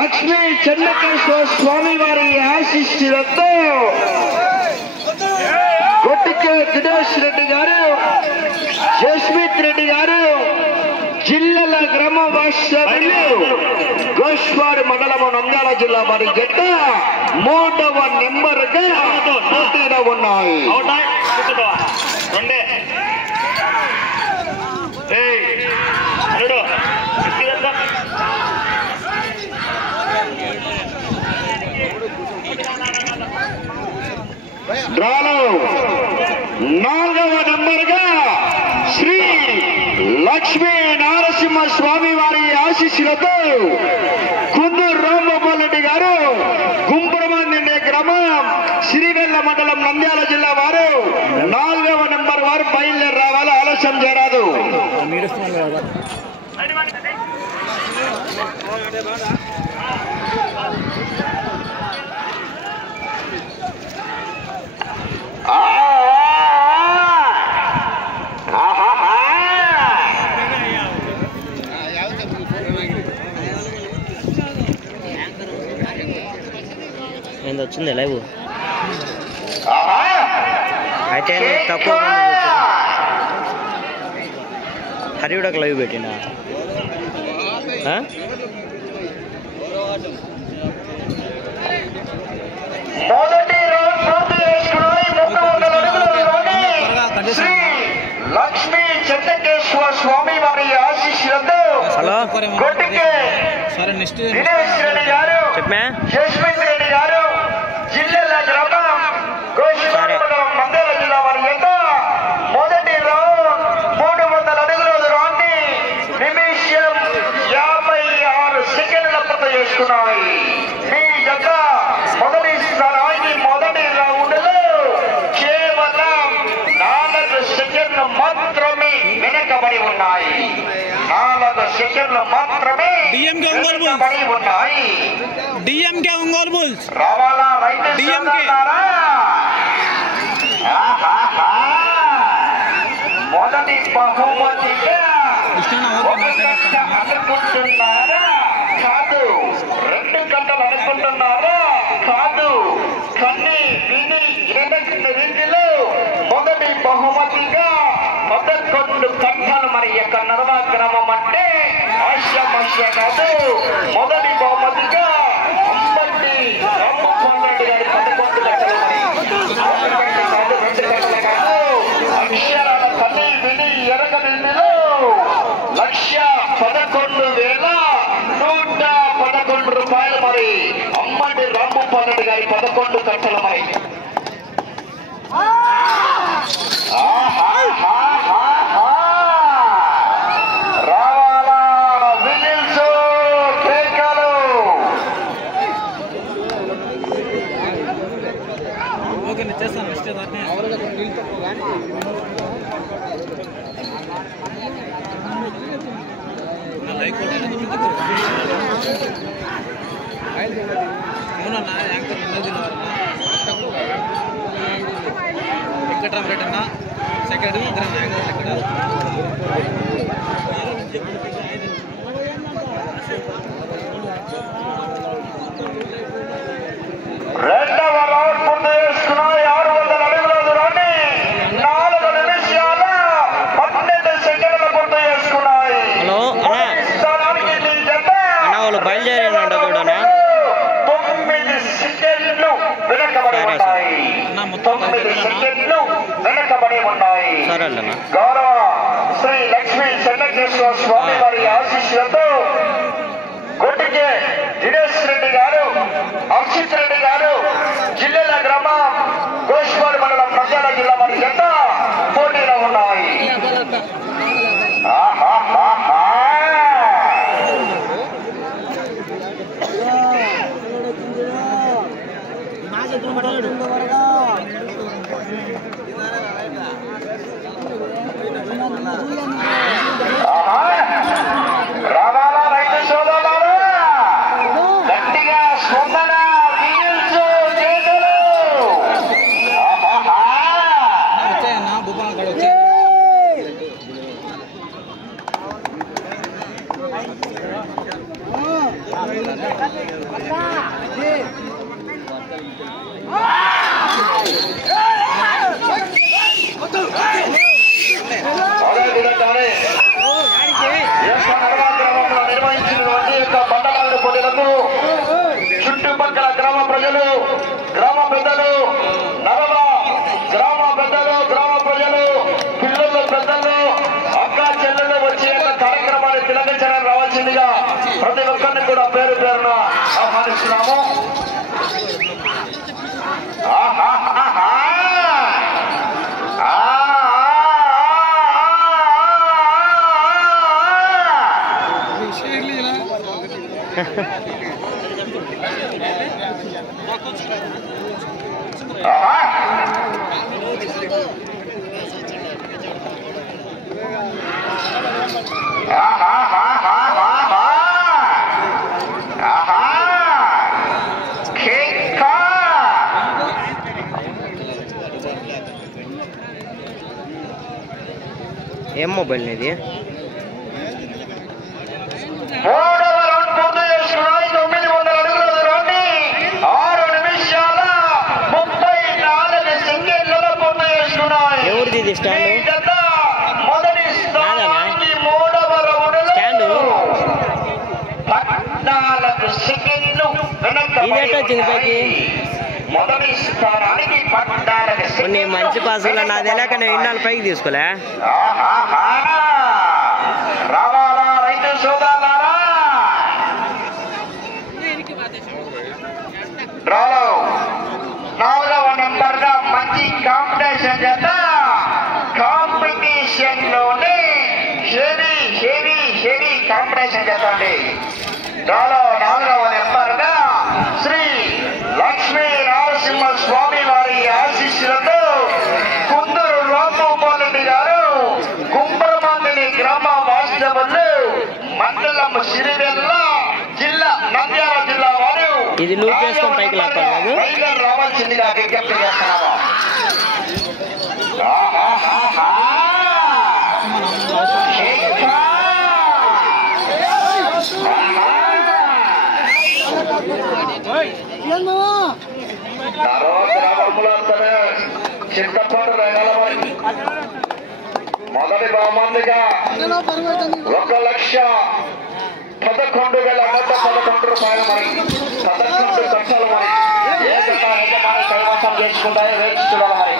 లక్ష్మీ చెన్నకేశ్వర స్వామి వారి ఆశీస్సులతో కొట్టికే దినేష్ రెడ్డి గారు, జస్మిత్ రెడ్డి గారు, జిల్లాల గ్రామ వాస్తవ్యులు, గోష్వాడ మండలము, నంద్యాల జిల్లా వారి జట్ట 3వ నెంబర్గా పోటీలో ఉన్నాయి. డ్రాలో 4వ నెంబర్గా శ్రీ లక్ష్మీ నారసింహ స్వామి వారి ఆశీస్సులతో కుందూరు రాంగోపాల్ రెడ్డి గారు, గుంపురమంది గ్రామం, సిరివెల్ల మండలం, నంద్యాల జిల్లా వారు 4వ నెంబర్ వారు బయలుదేరి రావాలి, ఆలస్యం చేయరాదు. ఏంది వచ్చింది లైవ్ అయితే తక్కువ హరివుడకు లైవ్ పెట్టినా లక్ష్మీ చెన్నకేశ్వర స్వామి వారి ఆశీస్సులతో కొట్టికే దినేష్ రెడ్డి గారు, జస్మిత్ రెడ్డి గారు, జిల్లాల గ్రామం, గోష్వాడ మండలం, నంద్యాల జిల్లా వారి జత మొదటి రౌండ్ 300 అడుగుల దూరాన్ని నిమిషం 56 సెకండ్ల పూర్తి చేసుకున్నాయి. మీ జత మొదటి స్థానానికి మొదటి రౌండ్ లో కేవలం 4 సెకండ్లు మాత్రమే వెనకబడి ఉన్నాయి. 4 సెకండ్లు మాత్రమే వెనకబడి ఉన్నాయి. డిఎంకే ఒంగోలు బుల్స్ రావాలా రైతు డిఎంకేనారా? మొదటి బహుమతిగా అనుకుంటున్నారా? కాదు. 2 గంటలు అనుకుంటున్నారా? కాదు. కన్ని విని ఎదగిన రీతిలో మొదటి బహుమతిగా 11 గంటలు. మరి యొక్క నర్వా గ్రామం అంటే ఆశ్రమశ్య కాదు. మొదటి బహుమతిగా అంబటి రామ్మోహన్ రెడ్డి గారి 11 గంటలు. మరి 2 గంటలు కాదు, అక్షరాల కన్ని విని ఎరగని రీతిలో 1,11,111 రూపాయలు. మరి అంబటి రామ్మోహన్ రెడ్డి గారి 11 గంటలు. మరి రావాలా విజిల్స్, కేకలు. ఓకే నేను చేస్తాను ఇష్టే దాన్ని లైక్ అవునన్నా యాంకర్ ఉన్నది వెంకటరామరెడ్డి అన్న సెక్రటరీ ఇద్దరు యాంకర్ ఇక్కడ రెండవ రౌండ్ పూర్తి చేసుకున్నాయి. 600 అడుగుల దూరాన్ని 4 నిమిషాల 12 సెకండ్లు పూర్తి చేసుకున్నాయి. స్థానానికి నీ జత బయలుదేరినంట చూడనా 9 సెకండ్లు వెనకబడి ఉన్నాయి. 9 సెకండ్లు వెనకబడి ఉన్నాయి. గౌరవ శ్రీ లక్ష్మీ చెన్నకేశ్వర స్వామి వారి ఆశీస్సులతో కొట్టికే దినేష్ రెడ్డి గారు, అక్షిత్ రెడ్డి గారు, జిల్లాల గ్రామం, గోష్వాడ మండలం, నంద్యాల జిల్లా వారి జత పోటీలో ఉన్నాయి. రావాలా రైతు సోదరులారా? గట్టిగా స్పందన, వీల్స్, చేతులు. వచ్చాయన్నా భూపాల కాడ వచ్చాయి. నిర్వహించినటువంటి యొక్క బండలాంటి పోటీలకు చుట్టుపక్కల గ్రామ ప్రజలు, గ్రామ పెద్దలు, నరమ గ్రామ పెద్దలు, గ్రామ ప్రజలు, పిల్లలు, పెద్దలు, అక్క చెల్లెలు వచ్చి యొక్క కార్యక్రమాన్ని తిలకించడానికి రావాల్సిందిగా ప్రతి ఒక్కరిని కూడా పేరు పేరున ఆహ్వానిస్తున్నాము. ఏం మొబైల్ ఇది? 900 అడుగుల దూరాన్ని 6 నిమిషాల 34 సెకండ్లలో పూర్తి చేసుకున్నాయి. ఎవరిది ఇది స్టాండ్? మొదటి స్థానానికి 3వ రౌండ్లో 14 సెకండ్లు వెనక్కి. మొదటి స్థానానికి 14 కొన్ని మంచి పాసులు నా తెలియక నేను ఇన్నాళ్ళు పైకి తీసుకోలే. రావాలా రైతు సోదరులారా? డ్రాలో 4వ నెంబర్గా మంచి కాంపిటీషన్ చేత కాంపిటీషన్ లోనే హెవీ కాంపిటీషన్ చేతండి. డ్రాలో 4వ నెంబర్గా శ్రీ లక్ష్మీ నరసింహ స్వామి వారి ఆశీస్సులతో కుందూరు రాంభూపాలరెడ్డి గారు కుంభరమందిని గ్రామ వాస్తవులు మండలం సిరివెల్ల జిల్లా నంద్యాల జిల్లా వారు ఇది లూజ్ చేసుకొని పైకి లాక్కాలి కాదు? రావాల్సిందిగా విజ్ఞప్తి చేస్తున్నాము. చిత్తపాటు రంగాలమై మొదటి బహుమతిగా 1,11,111 రూపాయలు మరి 11 కక్షలు మరి ఏ యజమాని కైవసం చేసుకుంటాయో వేచి చూడాలి మరి.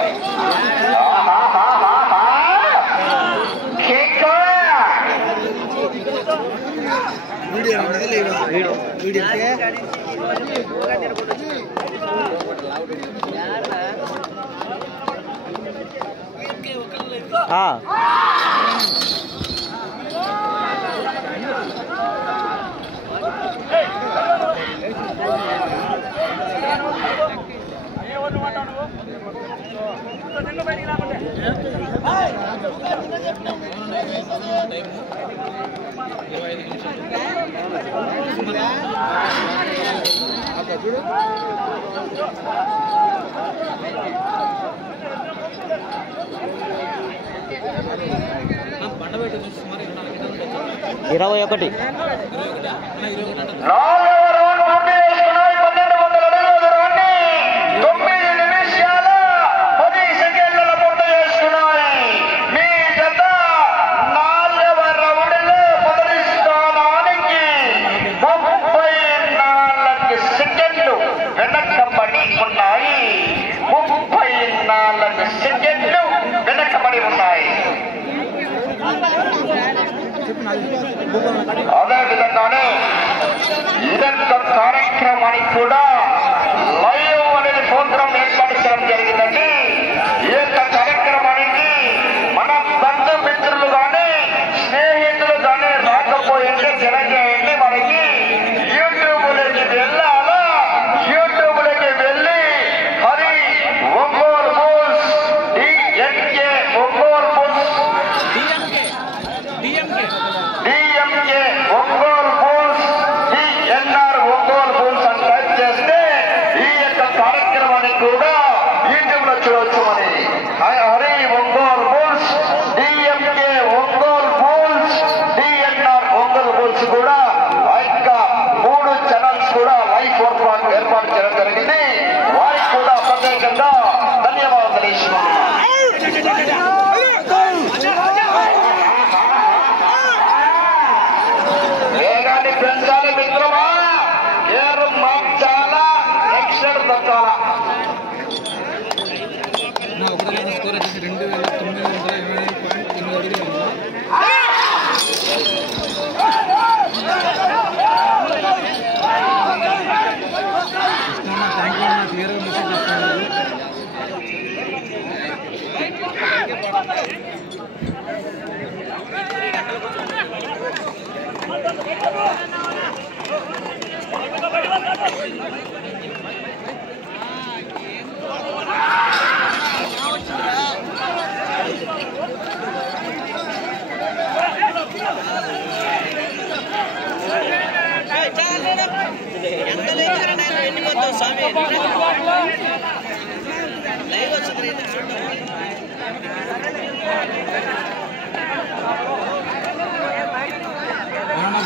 ఇరవై ఒకటి అదే విధంగానే ఇదంతా కార్యక్రమానికి కూడా లైవ్ అనేది ప్రోగ్రాం ఏర్పాటు చేయడం జరిగిందండి. ఈ యొక్క కార్యక్రమానికి మన బంధుమిత్రులు కానీ స్నేహితులు కానీ రాకపోయింటే తెలియజేయండి. మనకి యూట్యూబ్లోకి వెళ్ళాలా, యూట్యూబ్లోకి వెళ్ళి Hari Ongole bulls DNK Ongole bulls DMK Ongole bulls DNR Ongole bulls అని టైప్ చేస్తే ఈ యొక్క పెంచాలి మిత్రమా, ఏరు మార్చాలా, ఎక్షన్ తగ్గాలా. ఒకటి స్కోర్ వచ్చేసి 2920.8 అడుగులు. థ్యాంక్ యూ అన్న, క్లియర్గా మెసేజ్ చేస్తున్నారు.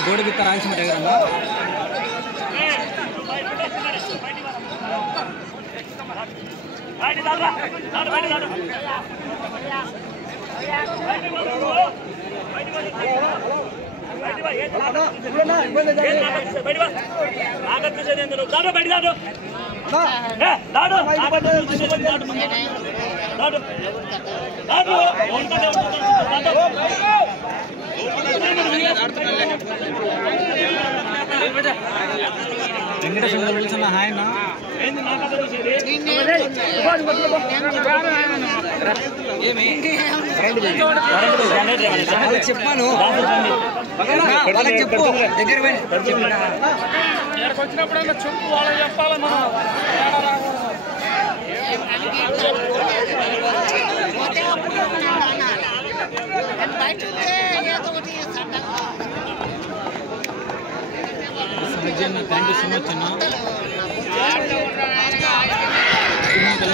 గోడ గిత్త రాసిన దగ్గర వెంకటేశ్వర పిలిచిన ఆయన చెప్పాను వాళ్ళకి చెప్పు దగ్గర వచ్చినప్పుడైనా చెప్పు వాళ్ళకి చెప్పాలన్నా థ్యాంక్ యూ సో మచ్ అన్న.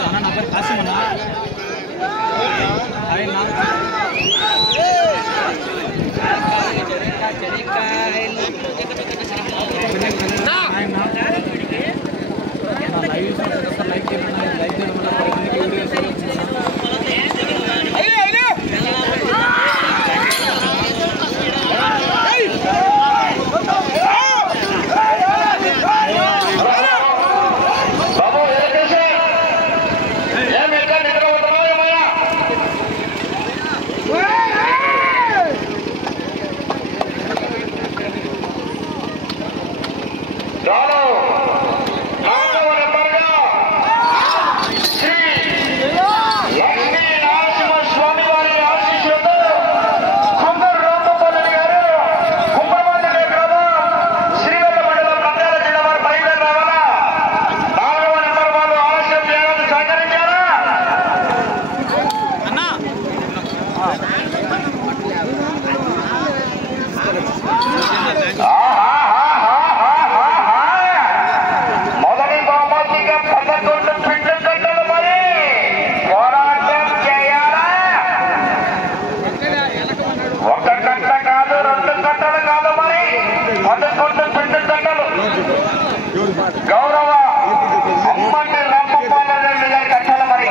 అన్న నా పేరు కాసిం అన్న. హాయ్ అన్న. లైవ్ లైక్ చేయమన్నా, లైక్ చేయమన్నా, గౌరవ అమ్మటి రమ్మపాలని కట్టాల మరి.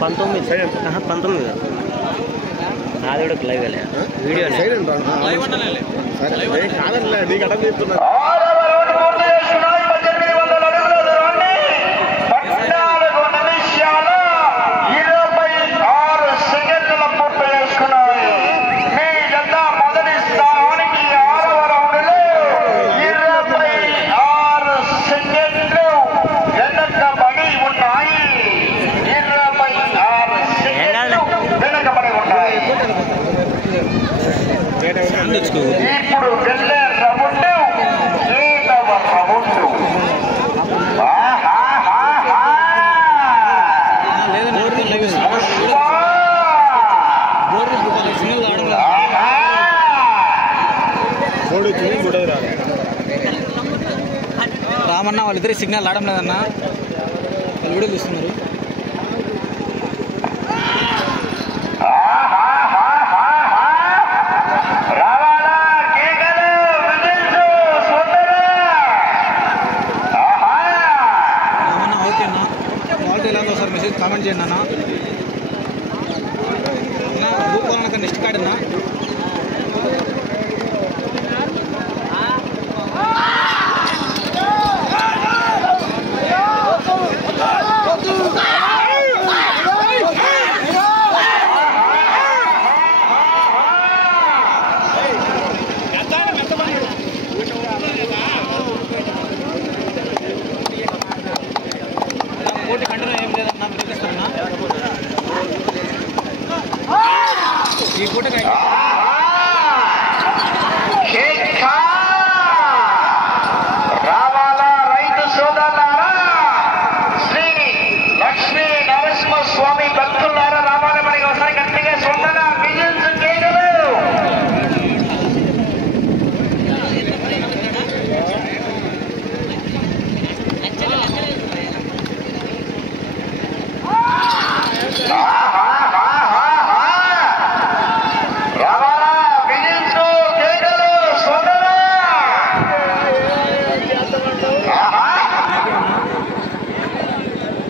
19 నాది కూడా లైవ్ వీడియో చెప్తున్నా. ఇప్పుడు వెళ్ళే రౌండ్ ఏడవ రౌండ్. రామన్న వాళ్ళిద్దరి సిగ్నల్ రావడం లేదన్నా, వీడియో చూస్తున్నారు. కామెంట్ చేయండి అన్న. ఇక్కడ నెక్స్ట్ కాడన్నా కోటి కంటే ఏం లేదన్నా చూపిస్తున్నా ఈ కోటి రావాలా రైతు సోదరులారా, శ్రీ లక్ష్మీ నరసింహస్వామి భక్తులారా రావాలి. మనకి ఒకసారి గట్టిగా సొంతన విజిల్స్ కేకలు. రావాలా విజిల్స్ కేకలు సోదరా.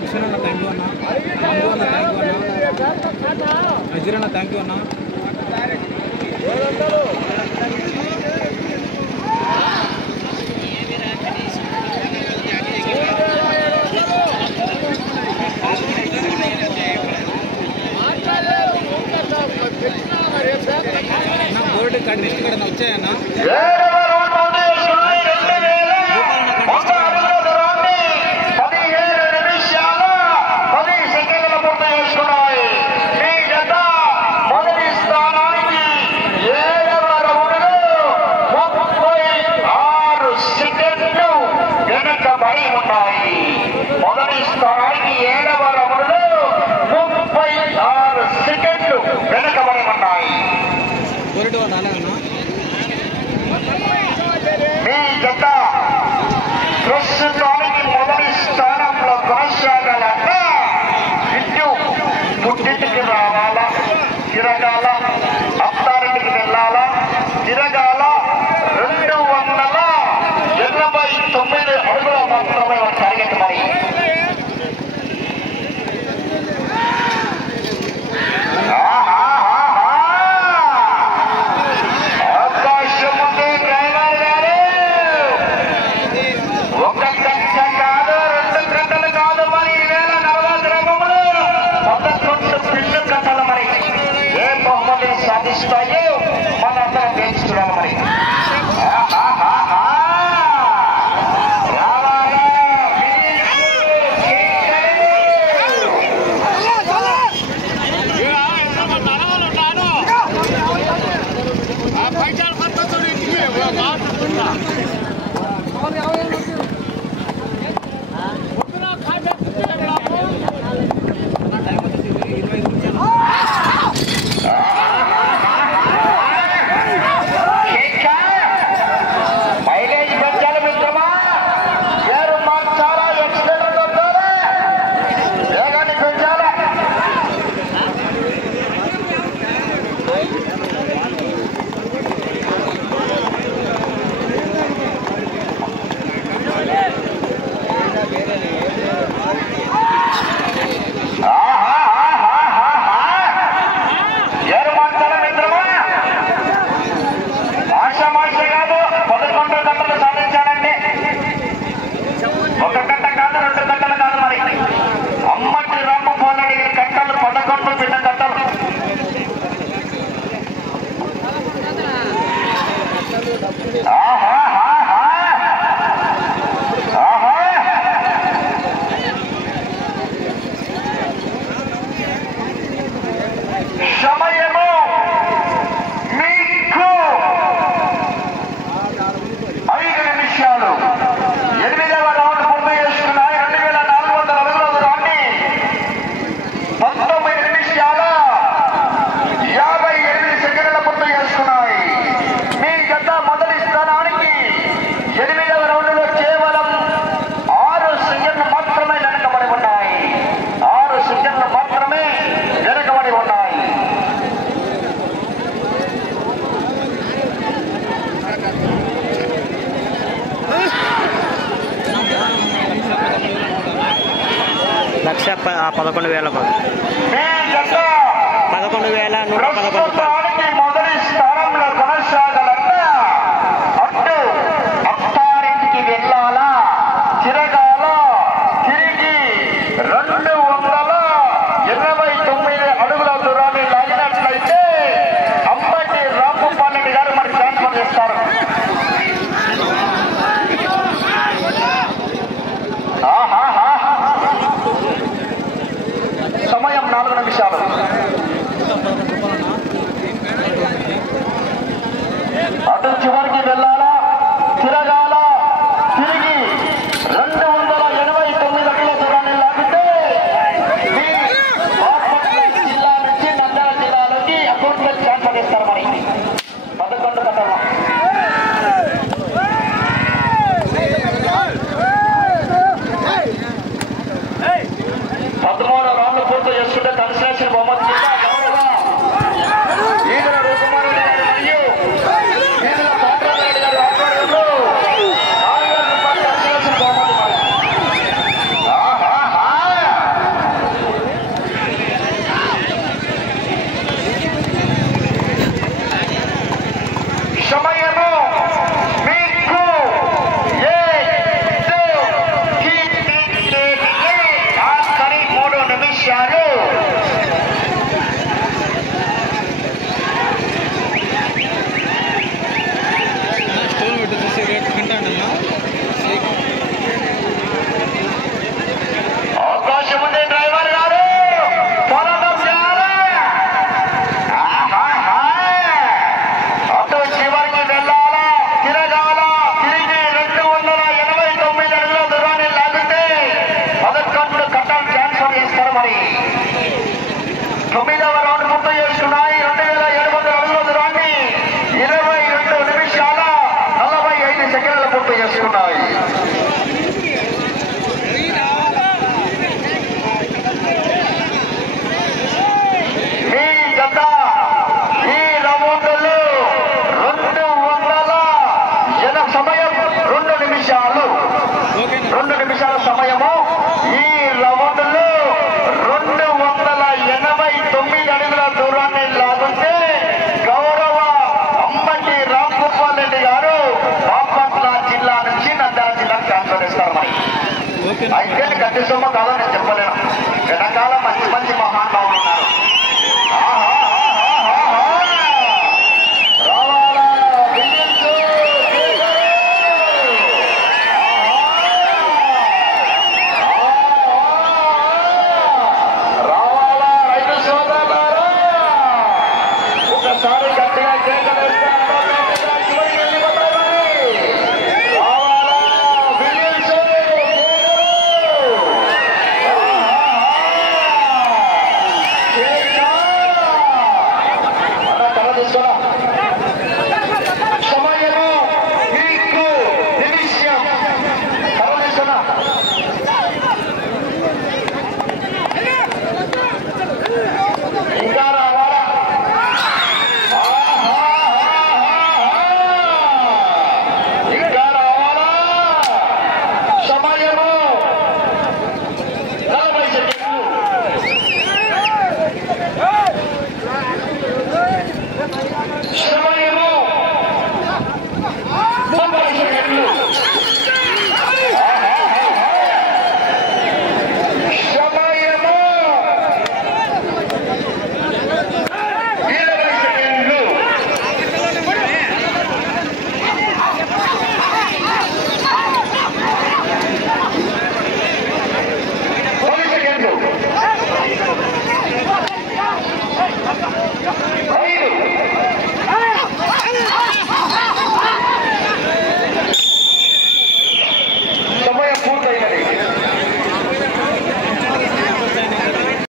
కిషోరన్న థ్యాంక్ యూ అన్న, రాంబు అన్న థ్యాంక్ యూ అన్న, నజీర్ అన్న థ్యాంక్ యూ అన్న. నా బోర్డు కార్డు నెక్స్ట్ కార్డు వచ్చాయన్నా. మొదటి స్థానానికి 7వ రౌండ్లో 36 సెకండ్లు వెనకబడి ఉన్నాయి. బోర్డు రాలేదన్నా. మీ జత ప్రస్తుతానికి మొదటి స్థానంలో కొనసాగాలన్నా ఇటు పుట్టింటికి రావాలా, తిరగాల, అత్తారింటికి వెళ్ళాలా, తిరగాల. 289 అడుగుల మాత్రమే టార్గెట్. మరి అవకాశం ఉంది డ్రైవర్ గారు. ఒక గంట కాదు, 2 గంటలు కాదు, మరి 2040 గ్రామంలో 11 పిల్లు గంటలు. మరి ఏ బహుమతిని సాధిస్తాయో మనందరం తెలుసుకున్నాం. మరి సమయము మీకు 5 నిమిషాలు. 8వ రౌండ్ పూర్తి చేసుకున్నాయి. 2400 అడుగుల దూరాన్ని 19 నిమిషాల 57 సెకండ్ల పూర్తి చేసుకున్నాయి. మీ జత మొదటి స్థానానికి 8వ రౌండ్లో కేవలం 6 సెకండ్లు మాత్రమే వెనకబడి ఉన్నాయి. 6 సెకండ్లు మాత్రమే వెనకబడి ఉన్నాయి. లక్ష 11,000.